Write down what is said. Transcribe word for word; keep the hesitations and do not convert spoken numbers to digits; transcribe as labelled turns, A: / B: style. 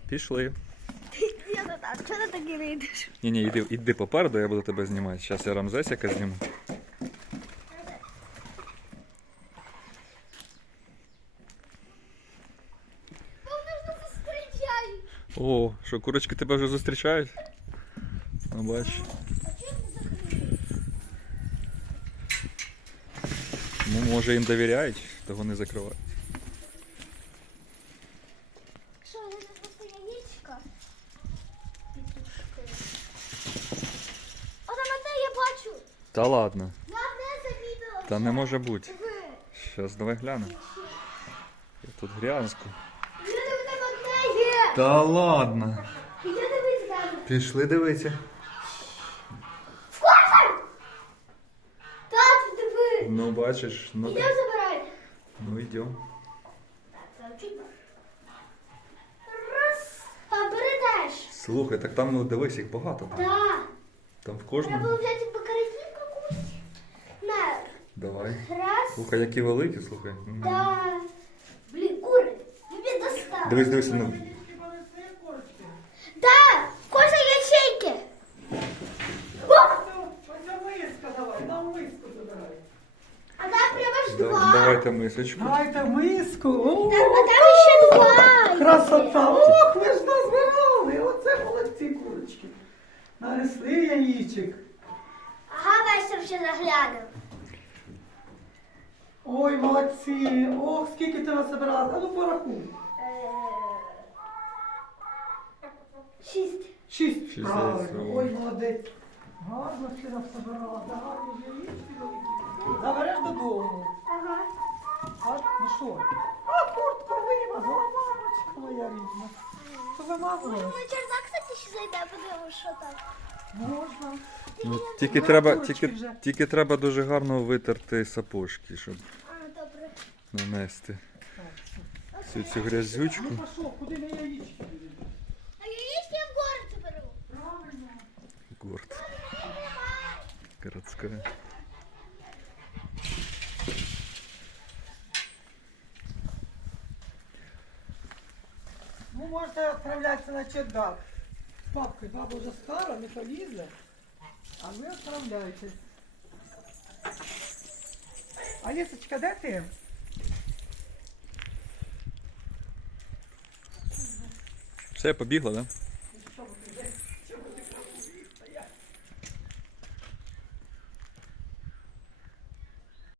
A: Пішли.
B: Я не так, чого ти так не йдеш?
A: Ні, ні, іди, іди попереду, я буду тебе знімати. Зараз я Рамзесіка зніму.
B: Вони ж нас зустрічають.
A: О, що, курочки тебе вже зустрічають? Ну, бач.
B: А чого ти закрив?
A: Ну, може їм довіряють, того не закривають.
B: Що, вони просто яєчка? О, там одне я бачу.
A: Та ладно.
B: Я одне замітила.
A: Та не може бути.
B: Ви.
A: Щас давай глянемо. Я тут грязку.
B: Я там там одне є.
A: Та ладно.
B: Я дивись там.
A: Пішли дивитися.
B: Сколько? Тату, диви.
A: Ну бачиш, ну,
B: Ідемо забирай.
A: ну йдемо.
B: Так, там чуть. Раз. А бери теж.
A: Слухай, так там ну дивись, їх багато. Там,
B: Да.
A: там в
B: Треба
A: кожному.
B: було взяти бакариків якусь. На.
A: Давай.
B: Раз.
A: Слухай, які великі, слухай. М.
B: Да. Блін, кури. Тобі достав.
A: Дивись, дивись, ну.
B: Да. Кожа ячейки. О!
C: Оця миска давай, нам миску забирай.
B: А там прямо ж
A: Да,
B: два.
A: давайте мисочку.
C: Давайте миску. О,
B: Там, а там ще два.
C: красота. Ох, ви ж назбирали. Оце молодці курочки. Наресли яєчок.
B: Ага, вечір ще заглянув.
C: Ой, молодці. Ох, скільки ти назбирали. А ну порахуй.
B: Е, Шість.
C: Шість.
A: Шість
C: Правильно.
A: яєць.
C: Ой, молодець. Гарно ти нас собирала. Та гарні яєчки великі. Забереш додому.
B: Ага.
C: А, ну що? А, куртку вимазала, мамочка моя рідна. Що вимазалась?
B: Ми чердак, кстати, ще зайде, подивимось, що там.
C: Можна.
A: Ну, тільки,
C: Ну,
A: треба,
C: курочки
A: тільки,
C: вже.
A: тільки треба дуже гарно витерти сапожки, щоб
B: А, добре.
A: нанести
C: Так, все.
A: всю цю грязючку.
C: Ну пішов, куди на яєчки?
B: А яєчки я в город беру.
C: Правильно.
A: Горд. Городская.
C: Ну, можете відправлятися на чердак. Папка, баба вже стара, не полізе. А ви відправляєтесь. А Лісочка, де ти?
A: Все, побігла, да?